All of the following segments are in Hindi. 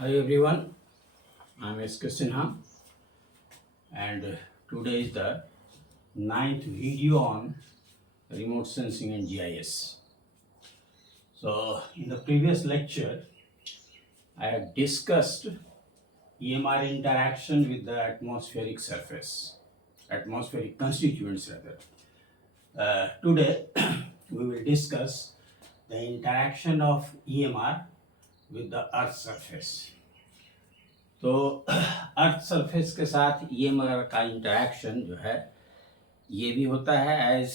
Hi everyone, I'm S.K. Sinha and today is the ninth video on remote sensing and GIS. So in the previous lecture, I have discussed EMR interaction with the atmospheric surface, atmospheric constituents rather. Today we will discuss the interaction of EMR with the earth surface. तो अर्थ सरफेस के साथ EMR का इंटरेक्शन जो है ये भी होता है as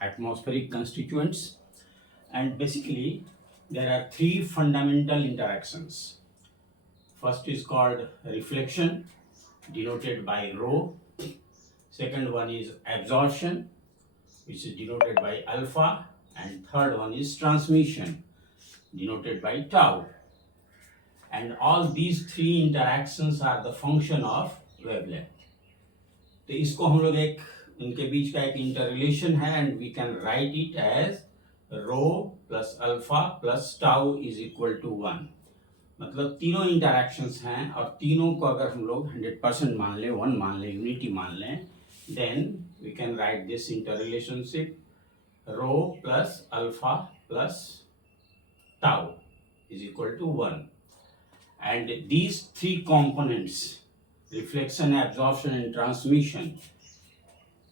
atmospheric constituents, and basically there are three fundamental interactions. First is called reflection, denoted by rho. Second one is absorption, which is denoted by alpha, and third one is transmission, denoted by tau. And all these three interactions are the function of wavelength. तो इसको हम लोग एक इनके बीच का एक इंटररिलेशन है and we can write it as rho plus alpha plus tau is equal to 1. मतलब तीनों इंटरैक्शंस हैं और तीनों को अगर हम लोग 100% मान लें, 1 मान लें, यूनिटी मान लें, then we can write this interrelationship rho plus alpha plus tau is equal to 1. And these three components, reflection, absorption and transmission,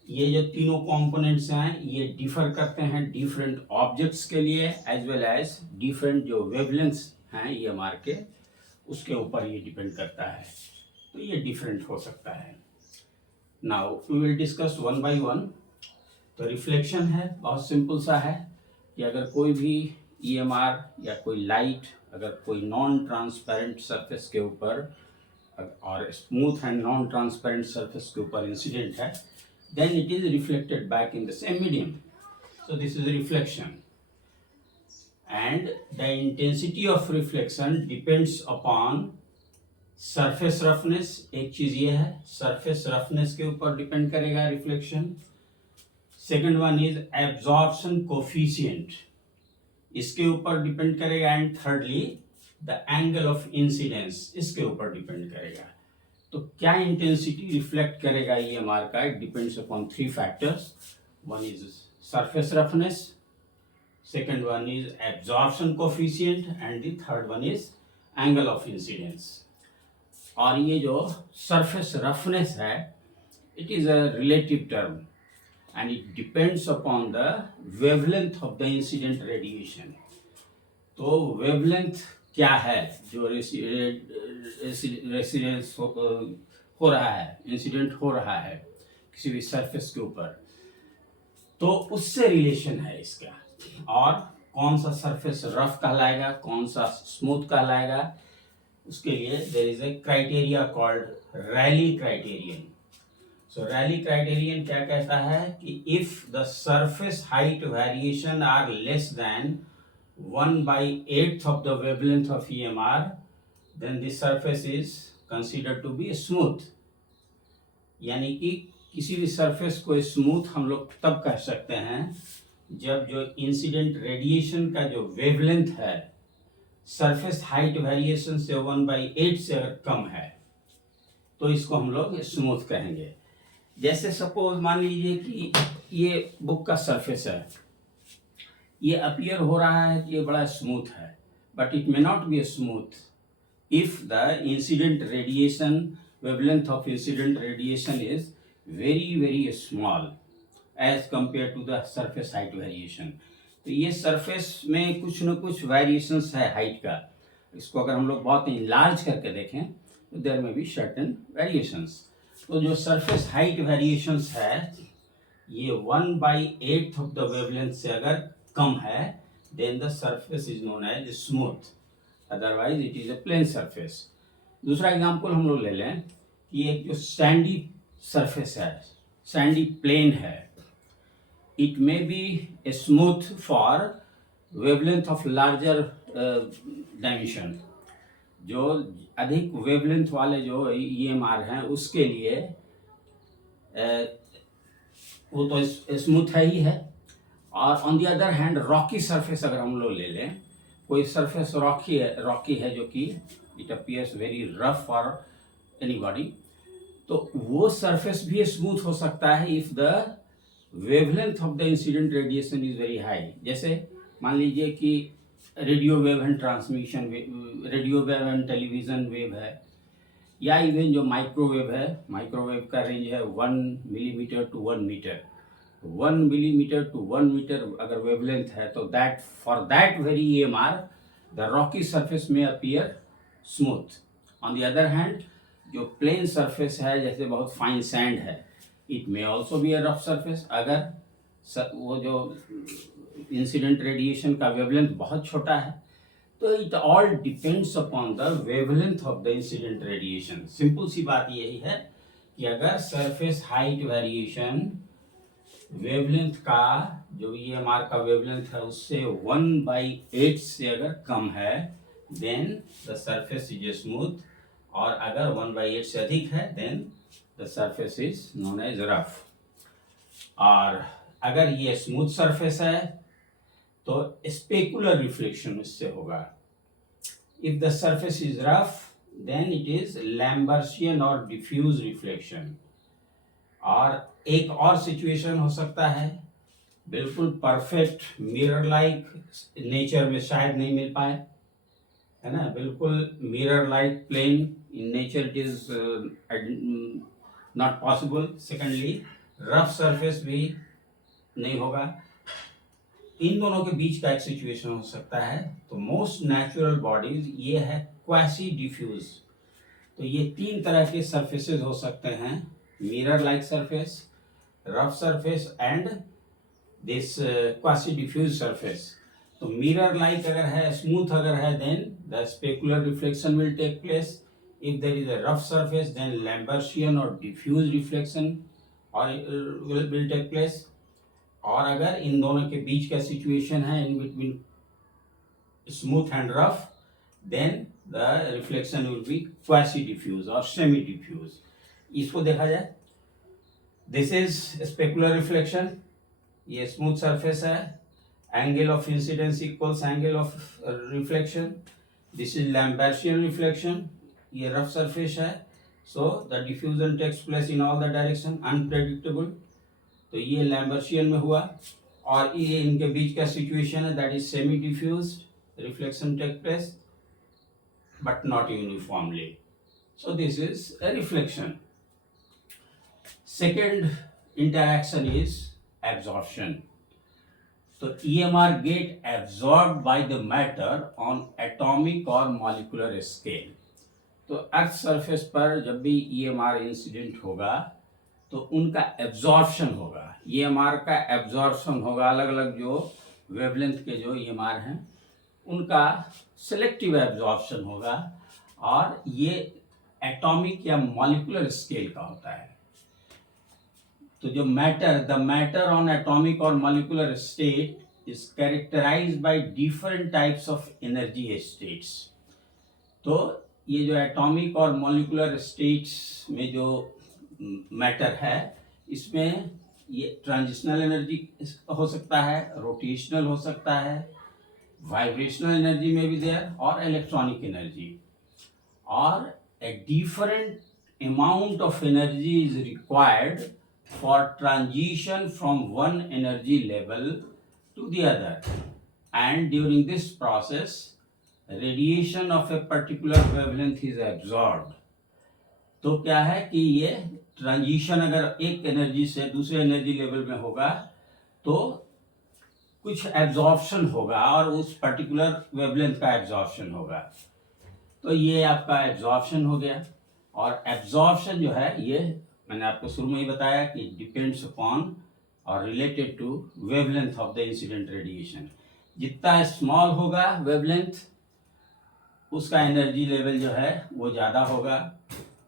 ये जो तीनों components हैं ये differ करते हैं different objects के लिए as well as different जो wavelengths हैं EMR के उसके ऊपर ये depend करता है. तो ये different हो सकता है. Now we will discuss one by one. तो reflection है, बहुत simple सा है कि अगर कोई भी EMR या कोई लाइट अगर कोई नॉन ट्रांसपेरेंट सरफेस के ऊपर और smooth and non transparent surface के ऊपर इंसिडेंट है, then it is reflected back in the same medium. So this is reflection and the intensity of reflection depends upon surface roughness. एक चीज ये है, सरफेस रफनेस के ऊपर डिपेंड करेगा reflection. Second one is absorption coefficient, इसके ऊपर डिपेंड करेगा. And thirdly the angle of incidence, इसके ऊपर डिपेंड करेगा. तो क्या इंटेंसिटी रिफ्लेक्ट करेगा EMR का, it depends upon three factors. One is surface roughness, second one is absorption coefficient and the third one is angle of incidence. और ये जो सरफेस रफनेस है it is a relative term and it depends upon the wavelength of the incident radiation. तो wavelength क्या है जो रेसिडेंस हो रहा है, इंसिडेंट हो रहा है किसी भी सरफेस के ऊपर, तो उससे रिलेशन है इसका. और कौन सा सरफेस रफ कहलाएगा, कौन सा स्मूथ कहलाएगा, उसके लिए there is a criteria called Rayleigh criterion. So Rayleigh criterion क्या कहता है कि if the surface height variation are less than 1/8 of the wavelength of EMR, then the surface is considered to be smooth. यानी कि किसी भी सरफेस को स्मूथ हम लोग तब कह सकते हैं जब जो इंसिडेंट रेडिएशन का जो वेवलेंथ है सरफेस हाइट वेरिएशन से 1/8 से अगर कम है तो इसको हम लोग स्मूथ कहेंगे. जैसे सपोज मान लीजिए कि ये बुक का सरफेस है, ये अपीयर हो रहा है कि ये बड़ा स्मूथ है, but it may not be smooth if the incident radiation, wavelength of incident radiation is very very small as compare to the surface height variation. तो ये सरफेस में कुछ न कुछ वेरिएशंस है हाइट का. इसको अगर हम लोग बहुत इनलार्ज करके देखें तो देयर में बी सर्टेन वेरिएशंस. तो जो सरफेस हाइट वेरिएशंस है ये 1/8 ऑफ द वेवलेंथ से अगर कम है then the surface is known as smooth, otherwise it is a plane surface. दूसरा एग्जांपल हम लोग ले लें कि एक जो सैंडी सरफेस है, सैंडी प्लेन है, it may be smooth for wavelength of larger dimension. जो अधिक वेवलेंथ वाले जो EMR हैं उसके लिए वो तो स्मूथ है ही है. और on the other hand Rocky surface अगर हम लोग ले लें कोई सरफेस रॉकी है जो कि it appears very rough for anybody, तो वो सरफेस भी स्मूथ हो सकता है if the wavelength of the incident radiation is very high. जैसे मान लीजिए कि radio wave and transmission, radio wave and television wave है, या इवन जो माइक्रोवेव है, माइक्रोवेव का रेंज है 1 millimetre to 1 metre. 1 millimetre to 1 metre अगर वेवलेंथ है तो that for that very EMR the rocky surface में appear smooth. On the other hand जो प्लेन सरफेस है, जैसे बहुत फाइन सैंड है, it may also be a rough surface. अगर वो जो इंसिडेंट रेडिएशन का वेवलेंथ बहुत छोटा है, तो it all depends upon the wavelength of the incident radiation. Simple सी बात यही है कि अगर सरफेस हाइट वेरिएशन वेवलेंथ का, जो EMR का वेवलेंथ है, उससे 1/8 से अगर कम है, then the surface is smooth, और अगर 1/8 से अधिक है, then the surface is known as rough. और अगर ये स्मूथ सरफेस है तो स्पेकुलर रिफ्लेक्शन इससे होगा। If the surface is rough, then it is Lambertian और डिफ्यूज रिफ्लेक्शन। और एक और सिचुएशन हो सकता है, बिल्कुल परफेक्ट मिरर लाइक नेचर में शायद नहीं मिल पाए, है ना, बिल्कुल mirror like plane in nature it is not possible. Secondly rough surface भी नहीं होगा। इन दोनों के बीच का एक सिचुएशन हो सकता है। तो मोस्ट नेचुरल बॉडीज ये है क्वासी डिफ्यूज। तो ये 3 तरह के सरफेसेस हो सकते हैं, mirror like surface, rough surface and this quasi diffuse surface. तो मिरर लाइक अगर है, स्मूथ अगर है, then the specular reflection will take place. If there is a rough surface, then Lambertian और डिफ्यूज रिफ्लेक्शन और विल टेक प्लेस। और अगर इन दोनों के बीच का सिचुएशन है, in between smooth and rough, then the reflection will be quasi diffuse और सेमी डिफ्यूज। इसको देखा जाए, दिस इज स्पेकुलर रिफ्लेक्शन, ये स्मूथ सरफेस है, angle of incidence equals angle of reflection. This is Lambertian reflection, ये रफ सरफेस है, so the diffusion takes place in all the direction, unpredictable. तो ये लैम्बर्शियन में हुआ। और ये इनके बीच का सिचुएशन है, that is semi diffuse, reflection take place but not uniformly. So this is a reflection. Second interaction is absorption. So EMR get absorbed by the matter on atomic or molecular scale. तो अर्थ सरफेस पर जब भी EMR इंसिडेंट होगा तो उनका एब्जॉर्प्शन होगा। EMR का एब्जॉर्प्शन होगा, अलग अलग जो वेवलेंथ के जो EMR हैं उनका सेलेक्टिव एब्जॉर्प्शन होगा, और ये एटॉमिक या मॉलिक्यूलर स्केल का होता है। तो जो द मैटर ऑन एटॉमिक और molecular state is characterised by different types of energy states. तो ये जो एटॉमिक और मॉलिक्यूलर स्टेट्स में जो मैटर है, इसमें ये ट्रांजिशनल एनर्जी हो सकता है, रोटेशनल हो सकता है, वाइब्रेशनल एनर्जी में भी देयर, और इलेक्ट्रॉनिक एनर्जी। और a different amount of energy is required for transition from one energy level to the other, and during this process radiation of a particular wavelength is absorbed। तो क्या है कि ये ट्रांजिशन अगर एक एनर्जी से दूसरे एनर्जी लेवल में होगा तो कुछ एब्जॉर्प्शन होगा, और उस पर्टिकुलर वेवलेंथ का एब्जॉर्प्शन होगा। तो ये आपका एब्जॉर्प्शन हो गया। और एब्जॉर्प्शन जो है, ये मैंने आपको शुरू में ही बताया कि डिपेंड्स अपॉन और related to wavelength of the incident radiation. जितना स्मॉल होगा वेवलेंथ, उसका एनर्जी लेवल जो है वो ज़्यादा होगा।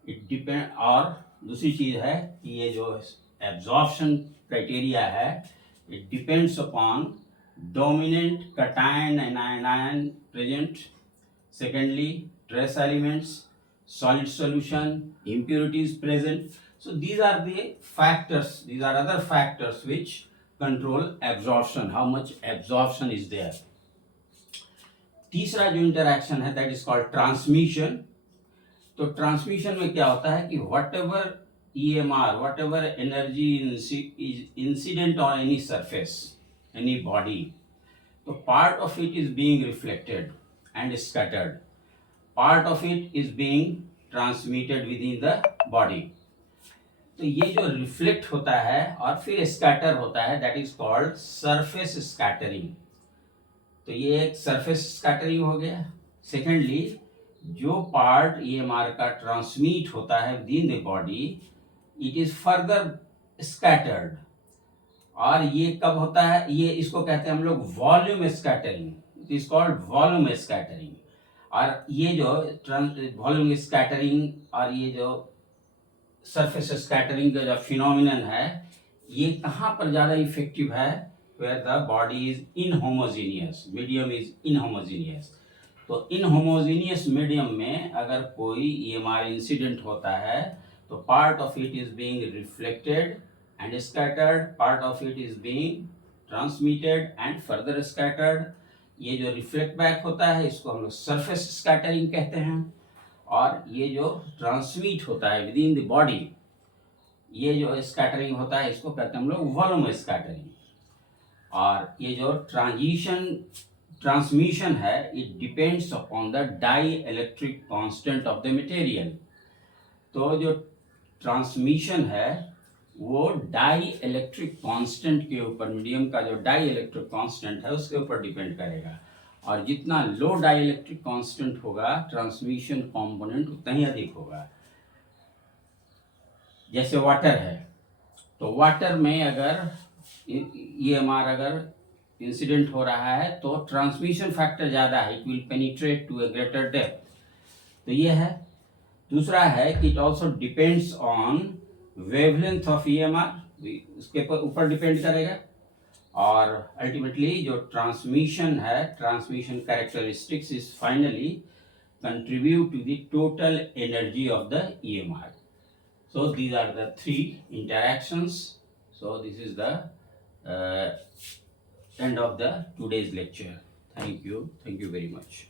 It depend. और दूसरी चीज़ है कि ये जो एब्जॉर्प्शन क्राइटेरिया है, it depends upon dominant cation and anion present, secondly trace elements, solid solution, impurities present. So these are the factors, these are other factors which control absorption, how much absorption is there. तीसरा जो इंटरैक्शन है दैट इज कॉल्ड ट्रांसमिशन। तो ट्रांसमिशन में क्या होता है कि whatever EMR, whatever energy incident on any surface, any body, तो part of it is being reflected and scattered, part of it is being transmitted within the body. तो ये जो रिफ्लेक्ट होता है और फिर स्कैटर होता है that is called surface scattering. तो ये एक सरफेस स्कैटरिंग हो गया। सेकेंडली, जो पार्ट EMR का ट्रांसमिट होता है with in the body, it is further scattered. और ये कब होता है, ये इसको कहते हैं हम लोग volume scattering, it is called volume scattering. और ये जो वॉल्यूम स्कैटरिंग और ये जो सरफेस स्कैटरिंग का जो फिनोमिनन है, ये कहाँ पर ज़्यादा इफेक्टिव है, where the body is inhomogeneous, medium is inhomogeneous। तो inhomogeneous medium में अगर कोई EMR इंसिडेंट होता है तो part of it is being reflected and scattered, part of it is being transmitted and further scattered। ये जो रिफ्लेक्ट बैक होता है इसको हम लोग सरफेस स्कैटरिंग कहते हैं। और ये जो ट्रांसमिट होता है विद इन द बॉडी, ये जो स्कैटरिंग होता है इसको कहते हैं हम लोग वॉल्यूम स्कैटरिंग। और ये जो ट्रांसमिशन है it depends upon the dielectric constant of the material. तो जो ट्रांसमिशन है वो डाई इलेक्ट्रिक कांस्टेंट के ऊपर, मीडियम का जो डाई इलेक्ट्रिक कांस्टेंट है उसके ऊपर डिपेंड करेगा। और जितना लो डाई इलेक्ट्रिक कांस्टेंट होगा ट्रांसमिशन कंपोनेंट उतना ही अधिक होगा। जैसे वाटर है, तो वाटर में अगर EMR अगर इंसिडेंट हो रहा है तो ट्रांसमिशन फैक्टर ज़्यादा है, it will penetrate to a greater depth. तो ये है। दूसरा है कि it also depends on wavelength of EMR, उसके ऊपर डिपेंड करेगा। और अल्टीमेटली जो ट्रांसमिशन है, transmission characteristics is finally contribute to the total energy of the EMR. So these are the three interactions. So this is the end of the today's lecture. Thank you very much.